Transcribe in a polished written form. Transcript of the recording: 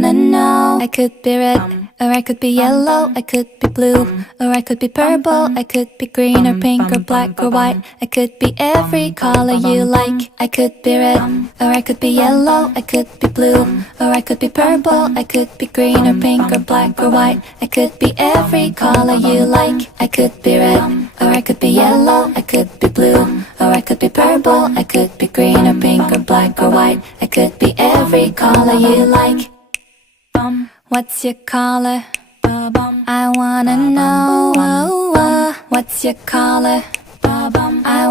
wanna know. I could be red, or I could be yellow, I could be blue, or I could be purple, I could be green or pink or black or white. I could be every color you like. I could be red, or I could be yellow, I could be blue, or I could be purple, I could be green or pink or black or white. I could be every color you like. I could be red, or I could be yellow, I could be blue, or I could be purple, I could be green or pink or black or white. I could be every color you like. What's your color? I wanna know. What's your color? I